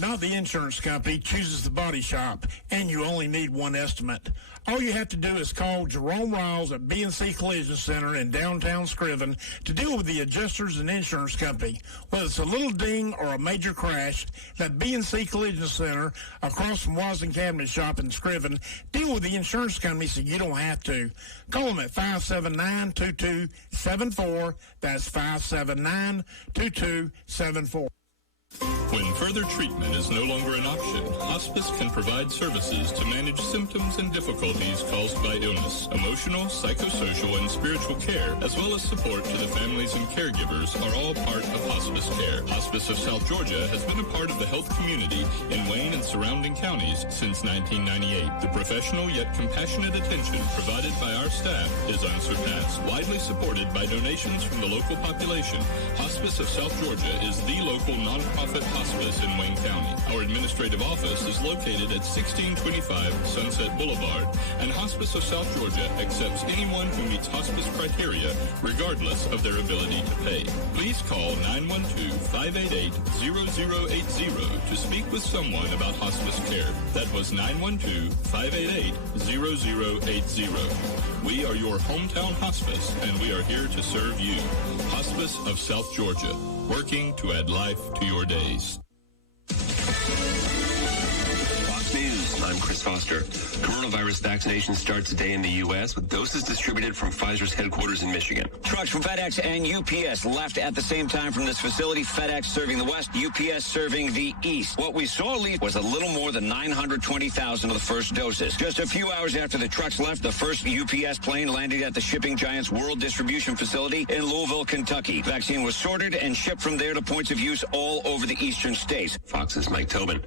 not the insurance company, chooses the body shop, and you only need one estimate. All you have to do is call Jerome Riles at B&C Collision Center in downtown Scriven to deal with the adjusters and insurance company. Whether it's a little ding or a major crash, that B&C Collision Center across from Wasden Cabinet Shop in Scriven, deal with the insurance company so you don't have to. Call them at 579-2274. That's 579-2274. When further treatment is no longer an option, hospice can provide services to manage symptoms and difficulties caused by illness. Emotional, psychosocial, and spiritual care, as well as support to the families and caregivers, are all part of hospice care. Hospice of South Georgia has been a part of the health community in Wayne and surrounding counties since 1998. The professional yet compassionate attention provided by our staff is unsurpassed. Widely supported by donations from the local population, Hospice of South Georgia is the local nonprofit hospice in Wayne County. Our administrative office is located at 1625 Sunset Boulevard, and Hospice of South Georgia accepts anyone who meets hospice criteria, regardless of their ability to pay. Please call 912-588-0080 to speak with someone about hospice care. That was 912-588-0080. We are your hometown hospice, and we are here to serve you. Hospice of South Georgia, working to add life to your days. Fox News, I'm Chris Foster. Coronavirus vaccination starts today in the U.S. with doses distributed from Pfizer's headquarters in Michigan. Trucks from FedEx and UPS left at the same time from this facility. FedEx serving the West, UPS serving the East. What we saw leave was a little more than 920,000 of the first doses. Just a few hours after the trucks left, the first UPS plane landed at the shipping giant's World Distribution Facility in Louisville, Kentucky. Vaccine was sorted and shipped from there to points of use all over the eastern states. Fox's Mike Tobin.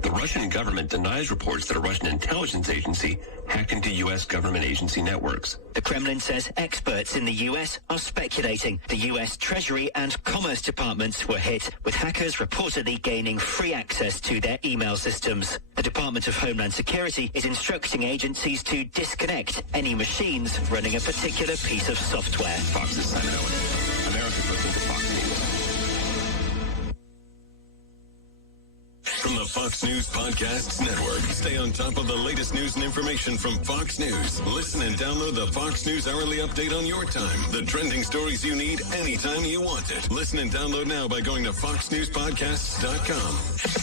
The Russian government denies reports that a Russian intelligence agency hacked into U.S. government agency networks. The Kremlin says experts in the U.S. are speculating the U.S. Treasury and Commerce departments were hit, with hackers reportedly gaining free access to their email systems. The Department of Homeland Security is instructing agencies to disconnect any machines running a particular piece of software. Fox's Simon Owen. America's listening to Fox News. From the Fox News Podcasts Network. Stay on top of the latest news and information from Fox News. Listen and download the Fox News Hourly Update on your time. The trending stories you need anytime you want it. Listen and download now by going to foxnewspodcasts.com.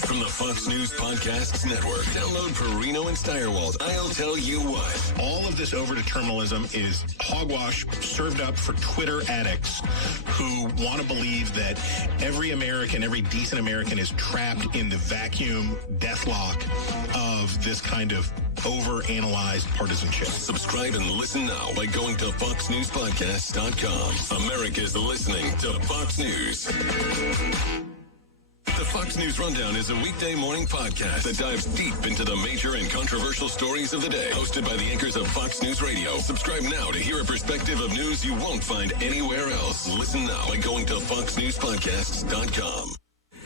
From the Fox News Podcasts Network. Download Perino and Steyerwalt. I'll tell you what. All of this over-determinalism is hogwash served up for Twitter addicts who want to believe that every American, every decent American is trapped in the vacuum deathlock of this kind of over-analyzed partisanship. Subscribe and listen now by going to foxnewspodcasts.com. America's listening to Fox News. The Fox News Rundown is a weekday morning podcast that dives deep into the major and controversial stories of the day. Hosted by the anchors of Fox News Radio. Subscribe now to hear a perspective of news you won't find anywhere else. Listen now by going to foxnewspodcasts.com.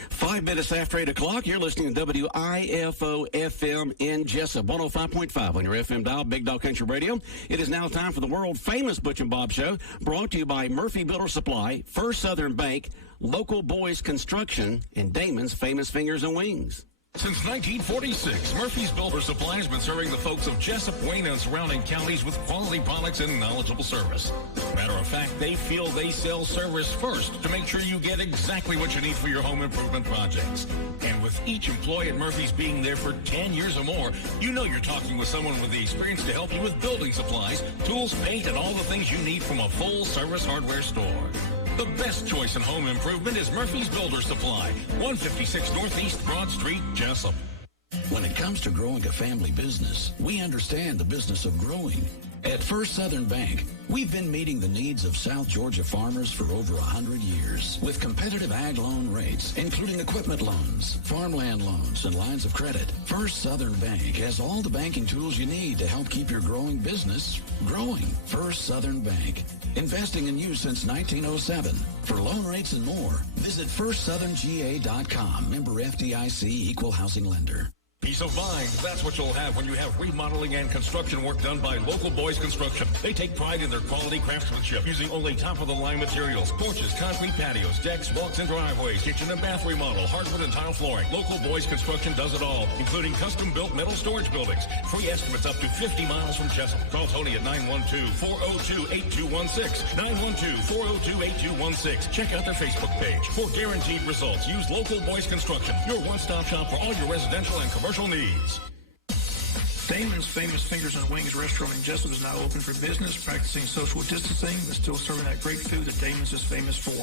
5 minutes after 8 o'clock, you're listening to WIFO-FM in Jessup, 105.5 on your FM dial, Big Dog Country Radio. It is now time for the world-famous Butch and Bob Show, brought to you by Murphy Builder Supply, First Southern Bank, Local Boys Construction, and Damon's Famous Fingers and Wings. Since 1946, Murphy's Builder Supply has been serving the folks of Jessup, Wayne, and surrounding counties with quality products and knowledgeable service. Matter of fact, they feel they sell service first to make sure you get exactly what you need for your home improvement projects. And with each employee at Murphy's being there for 10 years or more, you know you're talking with someone with the experience to help you with building supplies, tools, paint, and all the things you need from a full-service hardware store. The best choice in home improvement is Murphy's Builder Supply, 156 Northeast Broad Street, Jessup. When it comes to growing a family business, we understand the business of growing. At First Southern Bank, we've been meeting the needs of South Georgia farmers for over 100 years with competitive ag loan rates, including equipment loans, farmland loans, and lines of credit. First Southern Bank has all the banking tools you need to help keep your growing business growing. First Southern Bank, investing in you since 1907. For loan rates and more, visit FirstSouthernGA.com. Member FDIC, Equal Housing Lender. Peace of mind. That's what you'll have when you have remodeling and construction work done by Local Boys Construction. They take pride in their quality craftsmanship, using only top-of-the-line materials, porches, concrete patios, decks, walks, and driveways, kitchen and bath remodel, hardwood and tile flooring. Local Boys Construction does it all, including custom-built metal storage buildings. Free estimates up to 50 miles from Jessup. Call Tony at 912-402-8216. 912-402-8216. Check out their Facebook page. For guaranteed results, use Local Boys Construction, your one-stop shop for all your residential and commercial needs. Damon's Famous Fingers and Wings restaurant in Jessup is now open for business, practicing social distancing, but still serving that great food that Damon's is famous for.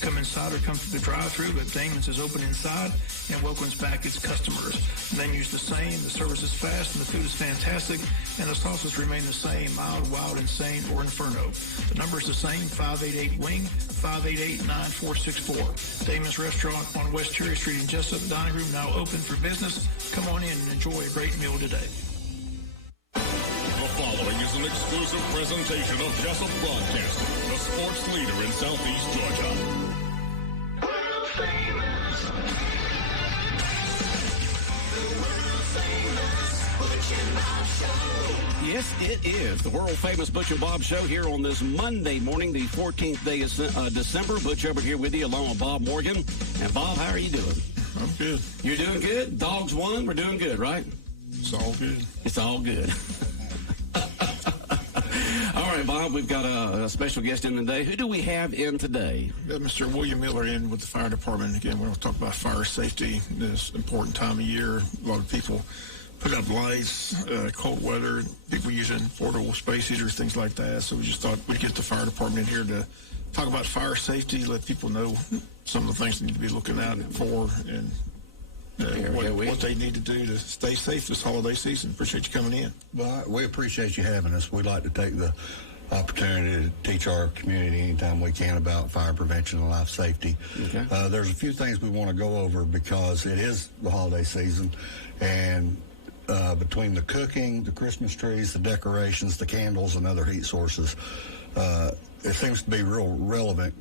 Come inside or come through the drive-thru, but Damon's is open inside and welcomes back its customers. The menu's the same, the service is fast, and the food is fantastic, and the sauces remain the same, mild, wild, insane, or inferno. The number is the same, 588-WING, 588-9464. Damon's Restaurant on West Cherry Street in Jessup. Dining room now open for business. Come on in and enjoy a great meal today. The following is an exclusive presentation of Jessup Broadcasting, the sports leader in Southeast Georgia. World famous. The world famous Butch and Bob Show. Yes, it is the world-famous Butch and Bob Show here on this Monday morning, the 14th day of December. Butch over here with you along with Bob Morgan. And, Bob, how are you doing? I'm good. You're doing good? Dogs won? We're doing good, right? It's all good. It's all good. All right, Bob, we've got a special guest in today. Who do we have in today? We got Mr. William Miller in with the fire department. Again, we're going to talk about fire safety this important time of year. A lot of people put up lights, cold weather, people using portable space heaters, things like that. So we just thought we'd get the fire department in here to talk about fire safety, let people know some of the things they need to be looking out for, and what they need to do to stay safe this holiday season. Appreciate you coming in. Well, we appreciate you having us. We'd like to take the opportunity to teach our community anytime we can about fire prevention and life safety. Okay. There's a few things we want to go over because it is the holiday season, and between the cooking, the Christmas trees, the decorations, the candles, and other heat sources, it seems to be real relevant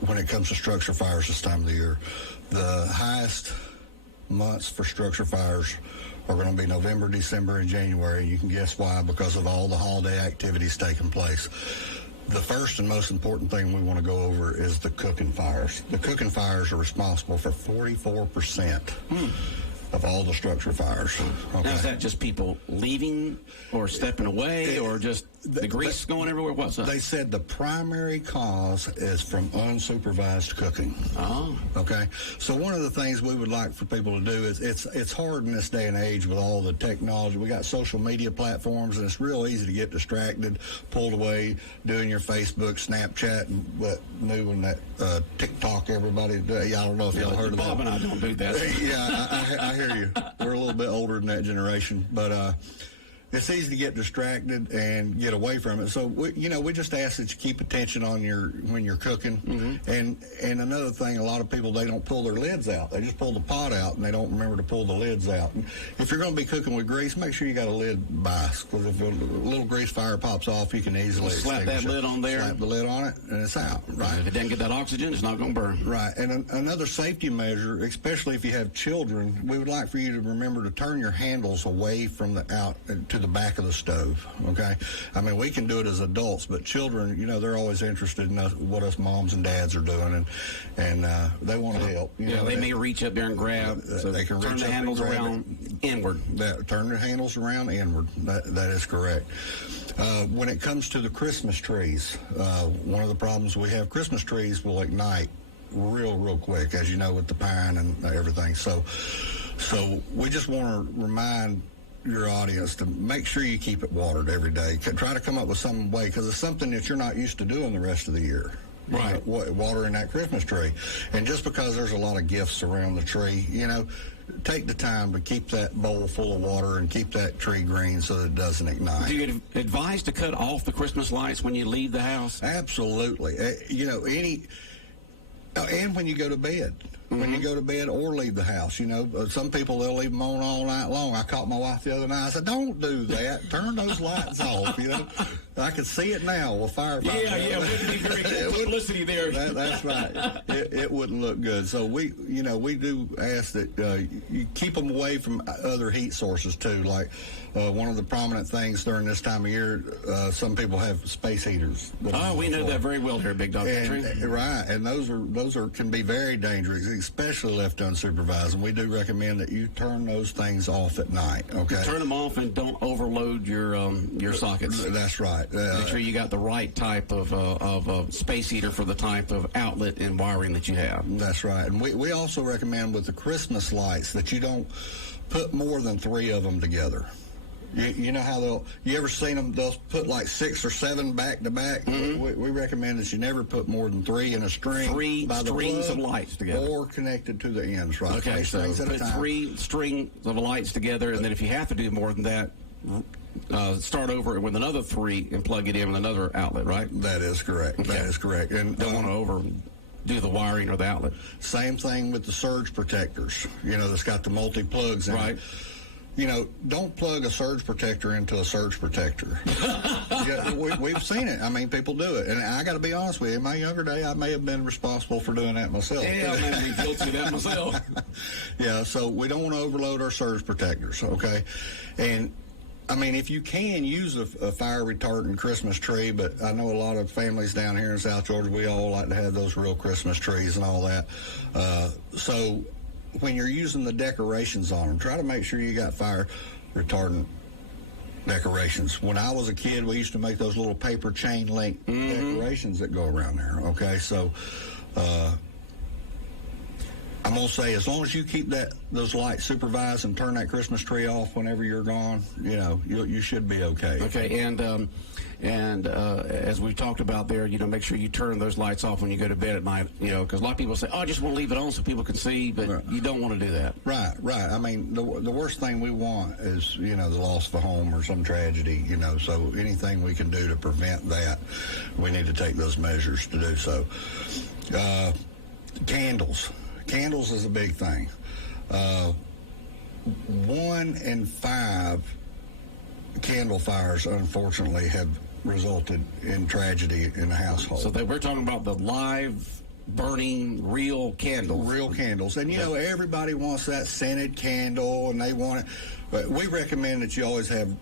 when it comes to structure fires this time of the year. The highest months for structure fires are going to be November, December, and January. You can guess why, because of all the holiday activities taking place. The first and most important thing we want to go over is the cooking fires. The cooking fires are responsible for 44% of all the structure fires. Okay. Now, is that just people leaving or stepping away or just the grease going everywhere? What's that? They said the primary cause is from unsupervised cooking. Oh. Okay. So one of the things we would like for people to do is it's hard in this day and age with all the technology. We got social media platforms, and it's real easy to get distracted, pulled away, doing your Facebook, Snapchat, and what new one that TikTok everybody do. I don't know if y'all heard of that. Bob and I don't do that. Yeah, I hear you. We're a little bit older than that generation, but it's easy to get distracted and get away from it. So we just ask that you keep attention on when you're cooking. Mm-hmm. And another thing, a lot of people, they don't pull their lids out. They just pull the pot out and they don't remember to pull the lids out. And if you're going to be cooking with grease, make sure you got a lid bias, because if a little grease fire pops off, you can easily slap that lid on there. Slap the lid on it, and it's out. Right. If it doesn't get that oxygen, it's not going to burn. Right. And another safety measure, especially if you have children, we would like for you to remember to turn your handles away from out to the back of the stove. Okay, I mean, we can do it as adults, but children, they're always interested in what us moms and dads are doing, and they want to help. They may reach up there and grab. So they can turn the handles around inward. Turn their handles around inward. That is correct. When it comes to the Christmas trees, one of the problems we have, Christmas trees will ignite real quick, as you know, with the pine and everything. So we just want to remind your audience to make sure you keep it watered every day. Try to come up with some way, because it's something that you're not used to doing the rest of the year. Right. Watering that Christmas tree. And just because there's a lot of gifts around the tree, take the time to keep that bowl full of water and keep that tree green so that it doesn't ignite. Do you advise to cut off the Christmas lights when you leave the house? Absolutely. And when you go to bed. when you go to bed or leave the house. You know, some people, they'll leave them on all night long. I caught my wife the other night. I said, don't do that. Turn those lights off, you know. I can see it now with firefighter. Yeah, wouldn't be very good publicity there. That's right. It wouldn't look good. So we do ask that you keep them away from other heat sources too. Like one of the prominent things during this time of year, some people have space heaters. We know that very well here at Big Dog Country. Right, and those can be very dangerous, especially left unsupervised. And we do recommend that you turn those things off at night. Okay, turn them off and don't overload your sockets. That's right. Make sure you got the right type of space heater for the type of outlet and wiring that you have. That's right. And we also recommend with the Christmas lights that you don't put more than 3 of them together. You know how you ever seen them, they'll put like 6 or 7 back to back? Mm-hmm. We recommend that you never put more than 3 in a string. 3 strings of lights together. Or connected to the ends, right? Okay, so put 3 strings of lights together, and then if you have to do more than that, start over with another 3 and plug it in with another outlet, right? That is correct. Okay. That is correct. And don't want to overdo the wiring or the outlet. Same thing with the surge protectors, that's got the multi-plugs in it. Right. Don't plug a surge protector into a surge protector. We've seen it. I mean, people do it. And I got to be honest with you, in my younger day, I may have been responsible for doing that myself. Yeah, I may be guilty of that myself. Yeah, so we don't want to overload our surge protectors, okay? And I mean, if you can use a fire retardant Christmas tree, but I know a lot of families down here in South Georgia, we all like to have those real Christmas trees and all that. So when you're using the decorations on them, try to make sure you got fire retardant decorations. When I was a kid, we used to make those little paper chain link decorations that go around there, okay? So I'm going to say, as long as you keep those lights supervised and turn that Christmas tree off whenever you're gone, you should be okay. Okay, and as we talked about there, make sure you turn those lights off when you go to bed at night, because a lot of people say, I just want to leave it on so people can see, but you don't want to do that. Right. I mean, the worst thing we want is, the loss of a home or some tragedy, so anything we can do to prevent that, we need to take those measures to do so. Candles. Candles is a big thing. 1 in 5 candle fires, unfortunately, have resulted in tragedy in the household. So we're talking about the live, burning, real candles. Real candles. And, everybody wants that scented candle, and they want it. But we recommend that you always have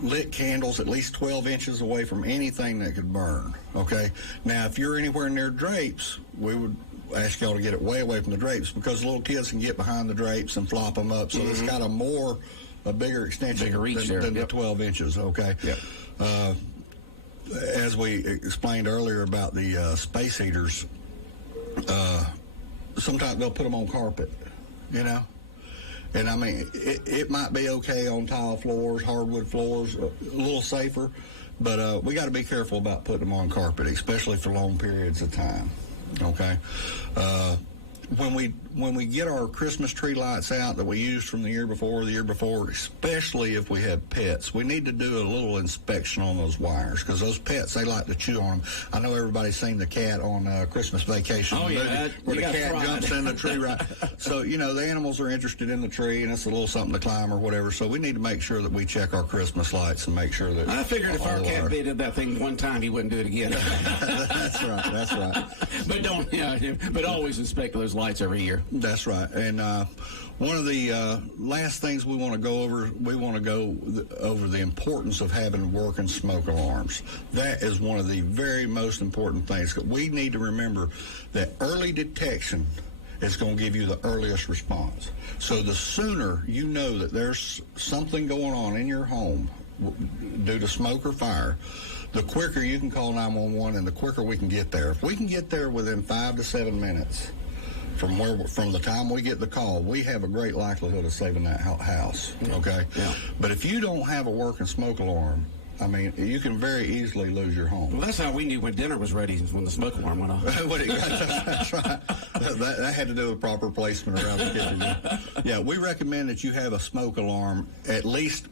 lit candles at least 12 inches away from anything that could burn, okay? Now, if you're anywhere near drapes, we would ask y'all to get it way away from the drapes, because little kids can get behind the drapes and flop them up. So it's got a bigger extension than the 12 inches, okay? Yep. As we explained earlier about the space heaters, sometimes they'll put them on carpet, And I mean, it might be okay on tile floors, hardwood floors, a little safer, but we got to be careful about putting them on carpet, especially for long periods of time. Okay. When we get our Christmas tree lights out that we used from the year before, especially if we have pets, we need to do a little inspection on those wires, because those pets, they like to chew on them. I know everybody's seen the cat on Christmas Vacation. Oh, yeah. Where the cat jumps in the tree, right? So, the animals are interested in the tree, and it's a little something to climb or whatever. So we need to make sure that we check our Christmas lights and make sure that... I figured if our cat did that thing one time, he wouldn't do it again. That's right. But always inspect those lights every year. That's right. And one of the last things we want to go over the importance of having working smoke alarms. That is one of the very most important things. We need to remember that early detection is going to give you the earliest response. So the sooner you know that there's something going on in your home due to smoke or fire, the quicker you can call 911 and the quicker we can get there. If we can get there within 5 to 7 minutes from the time we get the call, we have a great likelihood of saving that house, okay? Yeah. But if you don't have a working smoke alarm, I mean, you can very easily lose your home. Well, that's how we knew when dinner was ready, when the smoke alarm went off. That's right. That had to do with proper placement around the kitchen. Yeah, we recommend that you have a smoke alarm, at least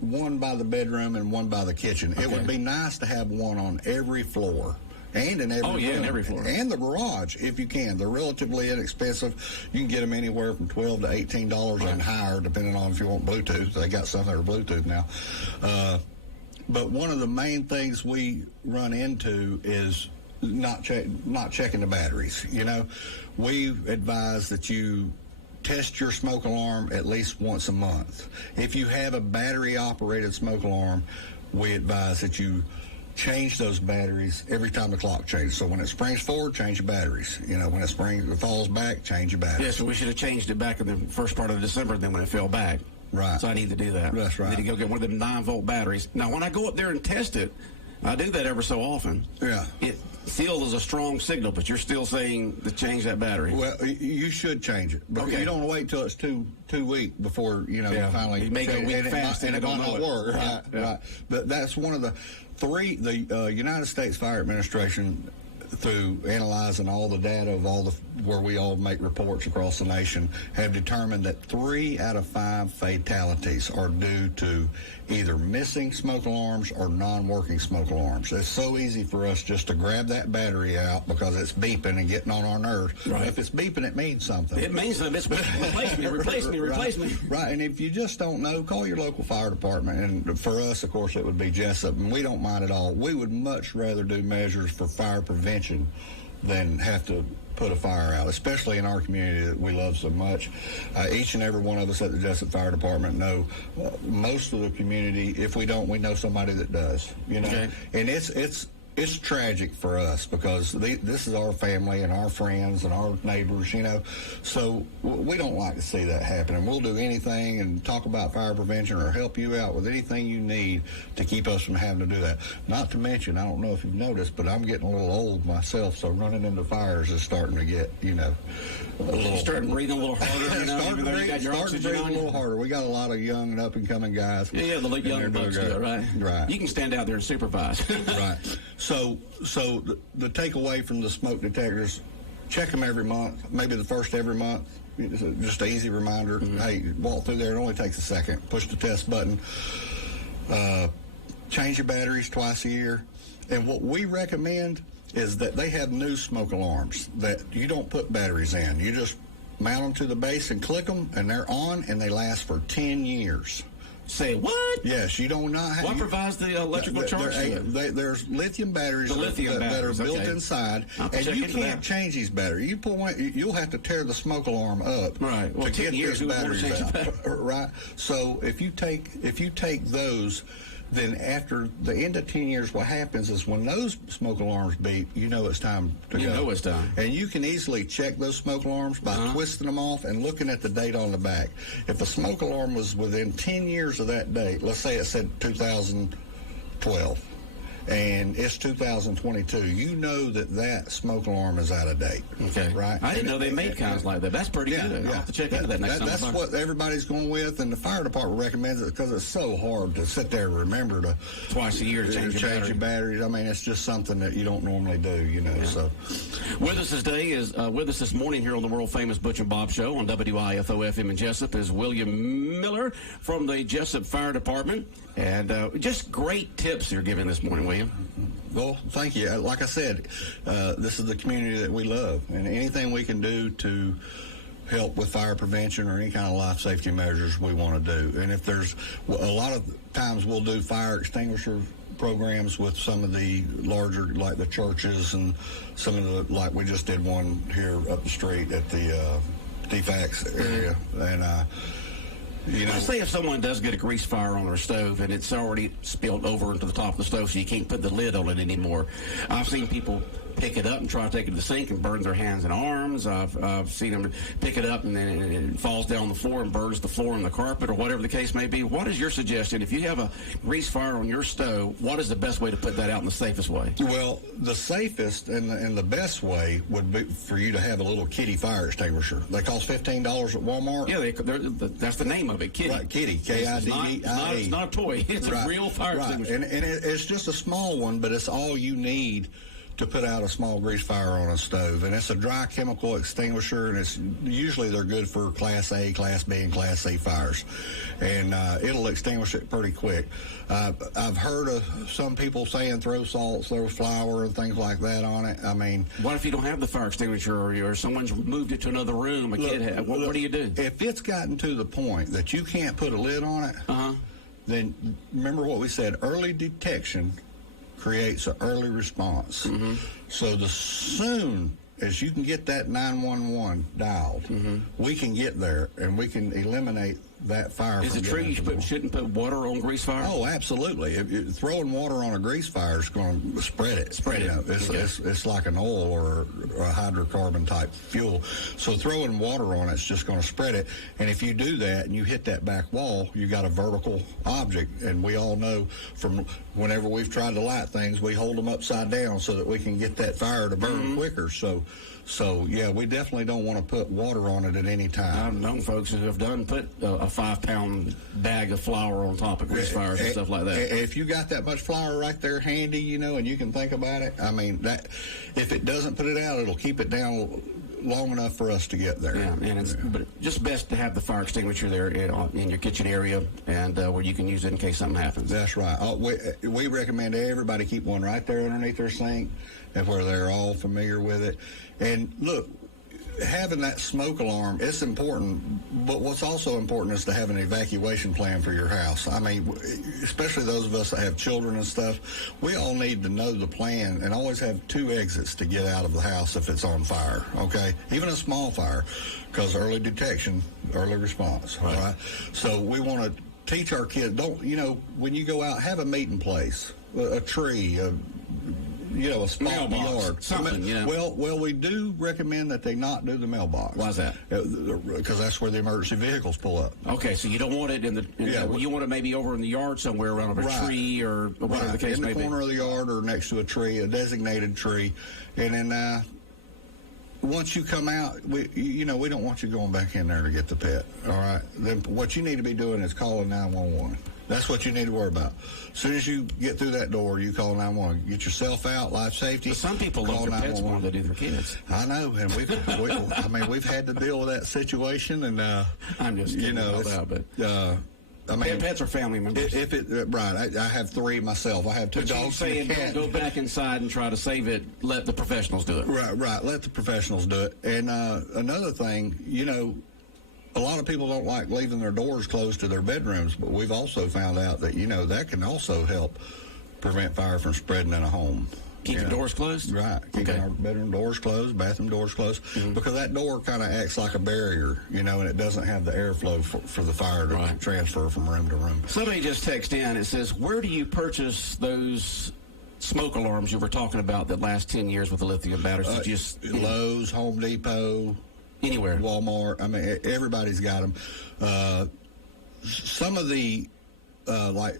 one by the bedroom and one by the kitchen. Okay. It would be nice to have one on every floor and in every room. In every floor. And the garage, if you can. They're relatively inexpensive. You can get them anywhere from $12 to $18 and higher, depending on if you want Bluetooth. They got some that are Bluetooth now. But one of the main things we run into is not checking the batteries. You know, we advise that you test your smoke alarm at least once a month. If you have a battery-operated smoke alarm, we advise that you change those batteries every time the clock changes. So when it springs forward, change your batteries. You know, when it falls back, change your batteries. Yeah, so we should have changed it back in the first part of December, then when it fell back. Right. So I need to do that. That's right. I need to go get one of them 9-volt batteries. Now, when I go up there and test it, I do that ever so often. Yeah. It still is a strong signal, but you're still saying to change that battery. Well, you should change it. But you don't wait till it's too weak before, you finally... You make it weak fast and it might not work. Right. Right. But that's one of the three... The United States Fire Administration, through analyzing all the data of where we all make reports across the nation, have determined that 3 out of 5 fatalities are due to either missing smoke alarms or non-working smoke alarms. It's so easy for us just to grab that battery out because it's beeping and getting on our nerves. Right. If it's beeping, it means something. It means something. It's replace me. Right, and if you just don't know, call your local fire department. And for us, of course, it would be Jessup, and we don't mind at all. We would much rather do measures for fire prevention than have to put a fire out, especially in our community that we love so much. Each and every one of us at the Jessup Fire Department know most of the community. If we don't, we know somebody that does. You know, okay. And it's tragic for us because this is our family and our friends and our neighbors, you know. So we don't like to see that happen. And we'll do anything and talk about fire prevention or help you out with anything you need to keep us from having to do that. Not to mention, I don't know if you've noticed, but I'm getting a little old myself, so running into fires is starting to get, You're starting breathing a little harder. Starting to breathe a little harder. We got a lot of young and up-and-coming guys. Yeah, the young bucks do it, right? Right. You can stand out there and supervise. Right. So the takeaway from the smoke detectors, check them every month, maybe the first every month. Just an easy reminder. Mm-hmm. Hey, walk through there. It only takes a second. Push the test button. Change your batteries twice a year. And what we recommend is that they have new smoke alarms that you don't put batteries in. You just mount them to the base and click them, and they're on, and they last for 10 years. Say what? Yes, you don't not have. What provides the electrical charge? There's lithium batteries that are built inside, and you can't change these batteries. You pull one, you'll have to tear the smoke alarm up. Right. Well, to 10 get years these batteries out. Right. Right. So if you take those, then after the end of 10 years, what happens is when those smoke alarms beep, you know it's time to go. You know it's time. And you can easily check those smoke alarms by twisting them off and looking at the date on the back. If a smoke alarm was within 10 years of that date, let's say it said 2012, and it's 2022, you know that smoke alarm is out of date. Okay. Right? I didn't know they made kinds like that. That's pretty good. I'll have to check into that next time. That's what everybody's going with, and the fire department recommends it because it's so hard to sit there and remember to twice a year to change your batteries. I mean, it's just something that you don't normally do, So, with us this morning here on the world famous Butch and Bob Show on WIFO-FM in Jessup is William Miller from the Jessup Fire Department, and just great tips you're giving this morning, William. Well, thank you. Like I said, this is the community that we love, and anything we can do to help with fire prevention or any kind of life safety measures we want to do. And if there's a lot of times we'll do fire extinguisher programs with some of the larger, like the churches and some of the, like we just did one here up the street at the DFAX area. And, let's say if someone does get a grease fire on their stove and it's already spilled over into the top of the stove so you can't put the lid on it anymore. I've seen people pick it up and try to take it to the sink and burn their hands and arms. I've seen them pick it up and then it falls down the floor and burns the floor and the carpet or whatever the case may be. What is your suggestion? If you have a grease fire on your stove, what is the best way to put that out in the safest way? Well, the safest and the best way would be for you to have a little kitty fire extinguisher. They cost $15 at Walmart. Yeah, that's the name of it, kitty. Right, kitty, K-I-D-D-I-E. It's not a toy. It's a real fire extinguisher. And it's just a small one, but it's all you need to put out a small grease fire on a stove. And it's a dry chemical extinguisher, and it's usually they're good for Class A, Class B, and Class C fires. And it'll extinguish it pretty quick. I've heard of some people saying throw salt, throw flour, and things like that on it. I mean... What if you don't have the fire extinguisher, or someone's moved it to another room? What do you do? If it's gotten to the point that you can't put a lid on it, then remember what we said, early detection creates an early response. So the soon as you can get that 911 dialed, we can get there and we can eliminate that fire. Is it true you shouldn't put water on grease fire? Oh, absolutely. Throwing water on a grease fire is going to spread it. It's like an oil or a hydrocarbon type fuel. So throwing water on it's just going to spread it. And if you do that and you hit that back wall, you got a vertical object. And we all know from whenever we've tried to light things, we hold them upside down so that we can get that fire to burn quicker. So, yeah, we definitely don't want to put water on it at any time. I've known folks who have put a 5-pound bag of flour on top of grease fires and stuff like that. If you got that much flour right there handy, and you can think about it, I mean, that if it doesn't put it out, it'll keep it down long enough for us to get there. Yeah, and it's but just best to have the fire extinguisher there in your kitchen area and where you can use it in case something happens. That's right. We recommend everybody keep one right there underneath their sink, and where they're all familiar with it. And look, having that smoke alarm, it's important, but what's also important is to have an evacuation plan for your house. I mean, especially those of us that have children and stuff, we all need to know the plan and always have 2 exits to get out of the house if it's on fire, okay? Even a small fire, because early detection, early response, all right? So we want to teach our kids, when you go out, have a meeting place, a tree, a spot in the yard. Something, Well, we do recommend that they not do the mailbox. Why's that? Because that's where the emergency vehicles pull up. Okay, so you don't want it you want it maybe over in the yard somewhere around a tree or whatever the case may be. In the corner of the yard or next to a tree, a designated tree. And then once you come out, we don't want you going back in there to get the pet. All right? Then what you need to be doing is calling 911. That's what you need to worry about. As soon as you get through that door, you call 911. Get yourself out, life safety. But some people love their pets more than they do their kids. I know, and we've had to deal with that situation, and I'm just kidding about that, but pets are family members. I have 3 myself. I have 2 dogs and a cat. Don't go back inside and try to save it. Let the professionals do it. Right. Let the professionals do it. And another thing, a lot of people don't like leaving their doors closed to their bedrooms, but we've also found out that, that can also help prevent fire from spreading in a home. Keeping doors closed? Right. Keeping our bedroom doors closed, bathroom doors closed, because that door kind of acts like a barrier, and it doesn't have the airflow for the fire to transfer from room to room. Somebody just texted in. It says, where do you purchase those smoke alarms you were talking about that last 10 years with the lithium batteries? Lowe's, Home Depot. Anywhere. Walmart. I mean, everybody's got them. Some of the, like,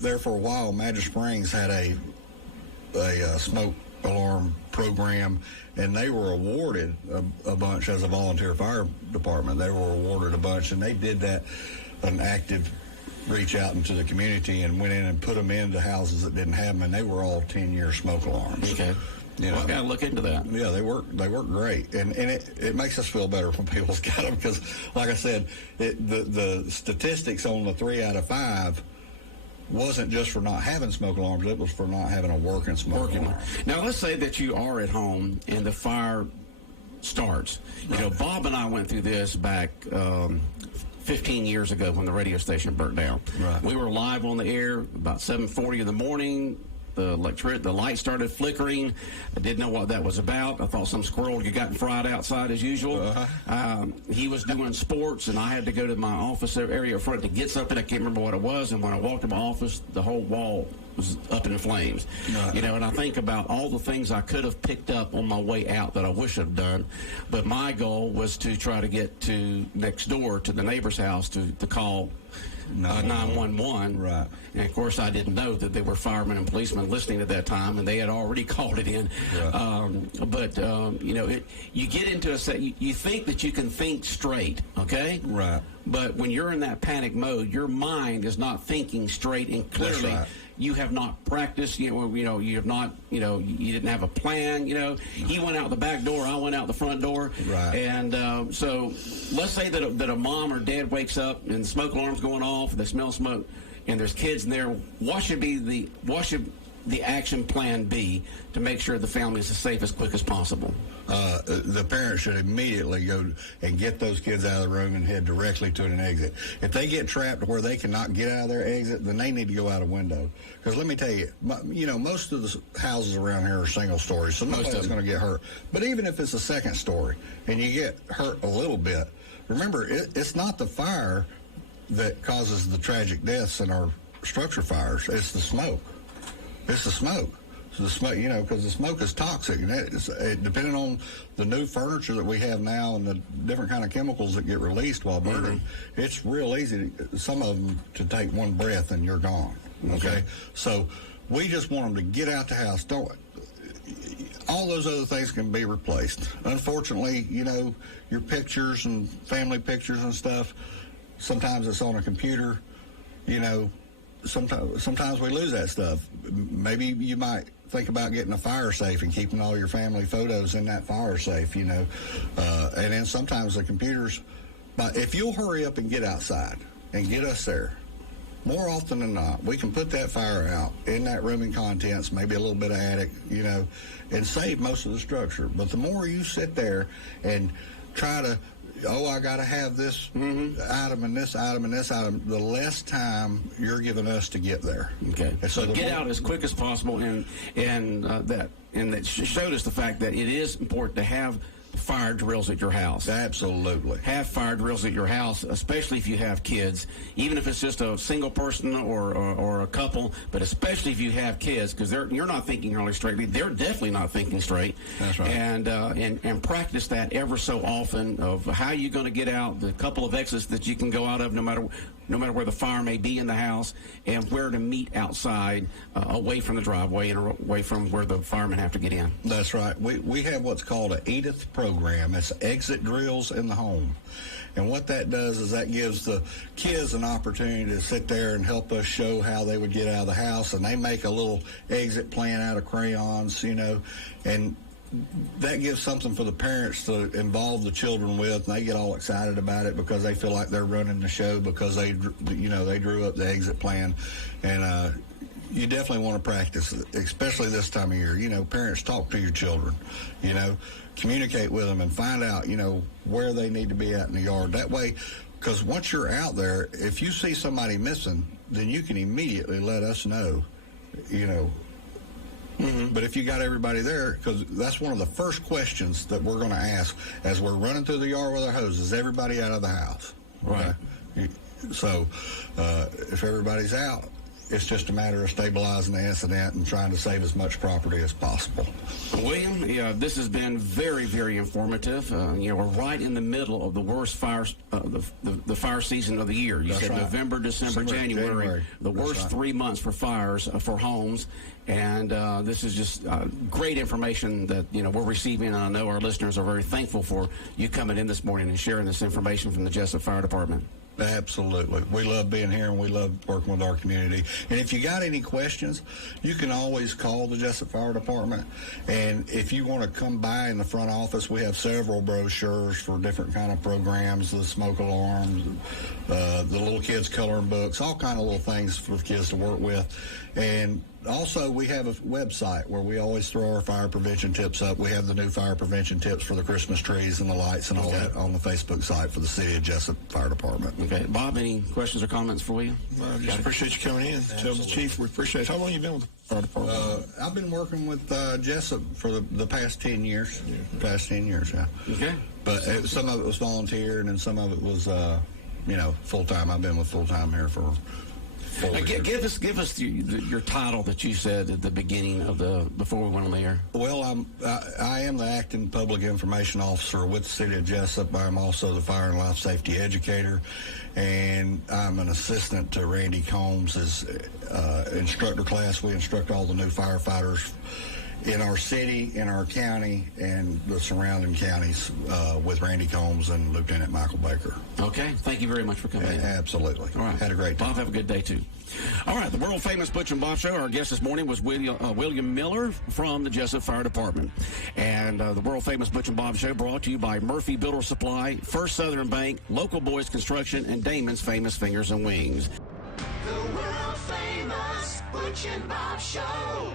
there for a while, Magic Springs had a smoke alarm program, and they were awarded a bunch as a volunteer fire department. They were awarded a bunch, and they did that, an active reach out into the community and went in and put them into houses that didn't have them, and they were all 10-year smoke alarms. Okay. I've got to look into that. Yeah, they work great, and it makes us feel better when people's got them because, like I said, the statistics on the 3 out of 5 wasn't just for not having smoke alarms; it was for not having a working smoke alarm. Now, let's say that you are at home and the fire starts. Bob and I went through this back 15 years ago when the radio station burnt down. Right. We were live on the air about 7:40 in the morning. The light started flickering. I didn't know what that was about. I thought some squirrel had gotten fried outside as usual. He was doing sports, and I had to go to my office area up front to get something. I can't remember what it was. And when I walked to my office, the whole wall was up in flames. And I think about all the things I could have picked up on my way out that I wish I'd done. But my goal was to try to get to next door to the neighbor's house to call 911. Right. And of course, I didn't know that there were firemen and policemen listening at that time, and they had already called it in. Right. You get into you think that you can think straight, okay? Right. But when you're in that panic mode, your mind is not thinking straight and clearly. That's right. you have not practiced. You have not. You didn't have a plan. He went out the back door. I went out the front door. Right. And so let's say that a mom or dad wakes up and the smoke alarm's going off. They smell smoke, and there's kids in there. What should the action plan be to make sure the family is as safe as quick as possible? The parents should immediately go and get those kids out of the room and head directly to an exit. If they get trapped where they cannot get out of their exit, then they need to go out a window. Because let me tell you, most of the houses around here are single stories, so nobody's going to get hurt. But even if it's a second story and you get hurt a little bit, remember, it's not the fire that causes the tragic deaths in our structure fires. It's the smoke. It's the smoke. So the smoke, because the smoke is toxic, and depending on the new furniture that we have now and the different kind of chemicals that get released while burning, it's real easy, some of them, to take one breath and you're gone. Okay? So we just want them to get out the house. All those other things can be replaced. Unfortunately, your pictures and family pictures and stuff, sometimes it's on a computer, Sometimes we lose that stuff. Maybe you might think about getting a fire safe and keeping all your family photos in that fire safe, and then sometimes the computers. But if you'll hurry up and get outside and get us there, more often than not, we can put that fire out in that room and contents, maybe a little bit of attic, and save most of the structure. But the more you sit there and try to, I got to have this item and this item and this item, the less time you're giving us to get there. Okay. So get out as quick as possible, and that showed us the fact that it is important to have fire drills at your house. Absolutely. Have fire drills at your house, especially if you have kids, even if it's just a single person or a couple, but especially if you have kids, because you're not thinking really straight. They're definitely not thinking straight. That's right. And practice that ever so often of how you're going to get out, the couple of exits that you can go out of no matter where the fire may be in the house, and where to meet outside, away from the driveway and away from where the firemen have to get in. That's right. We have what's called an Edith program. It's exit drills in the home. And what that does is that gives the kids an opportunity to sit there and help us show how they would get out of the house. And they make a little exit plan out of crayons, and that gives something for the parents to involve the children with, and they get all excited about it because they feel like they're running the show because they drew up the exit plan. And you definitely want to practice it, especially this time of year. Parents, talk to your children, communicate with them and find out, where they need to be at in the yard. That way, because once you're out there, if you see somebody missing, then you can immediately let us know, But if you got everybody there, because that's one of the first questions that we're going to ask as we're running through the yard with our hose, is everybody out of the house? Right. Okay? So if everybody's out, it's just a matter of stabilizing the incident and trying to save as much property as possible. William, this has been very, very informative. We're right in the middle of the worst fire, the fire season of the year. You said right. November, December, January. The worst 3 months for fires for homes. And this is just great information that we're receiving, and I know our listeners are very thankful for you coming in this morning and sharing this information from the Jessup Fire Department. Absolutely. We love being here, and we love working with our community. And if you got any questions, you can always call the Jessup Fire Department. And if you want to come by in the front office, we have several brochures for different kind of programs, the smoke alarms, the little kids coloring books, all kind of little things for the kids to work with. And also, we have a website where we always throw our fire prevention tips up. We have the new fire prevention tips for the Christmas trees and the lights and all that on the Facebook site for the City of Jessup Fire Department. Okay. Bob, any questions or comments for you? I just appreciate you coming in. Tell the chief we appreciate it. How long have you been with the fire department? I've been working with Jessup for the past 10 years. Past 10 years, yeah. Okay. But some of it was volunteer, and then some of it was, full-time. I've been with full-time here for... Give us your title that you said at the beginning of before we went on the air. Well, I am the acting public information officer with the City of Jessup. I'm also the fire and life safety educator, and I'm an assistant to Randy Combs' instructor class. We instruct all the new firefighters, in our city, in our county, and the surrounding counties with Randy Combs and Lieutenant Michael Baker. Okay. Thank you very much for coming in. Absolutely. All right. Had a great time. Bob, have a good day, too. All right. The world-famous Butch and Bob Show. Our guest this morning was William Miller from the Jessup Fire Department. And the world-famous Butch and Bob Show brought to you by Murphy Builder Supply, First Southern Bank, Local Boys Construction, and Damon's Famous Fingers and Wings. The world-famous Butch and Bob Show.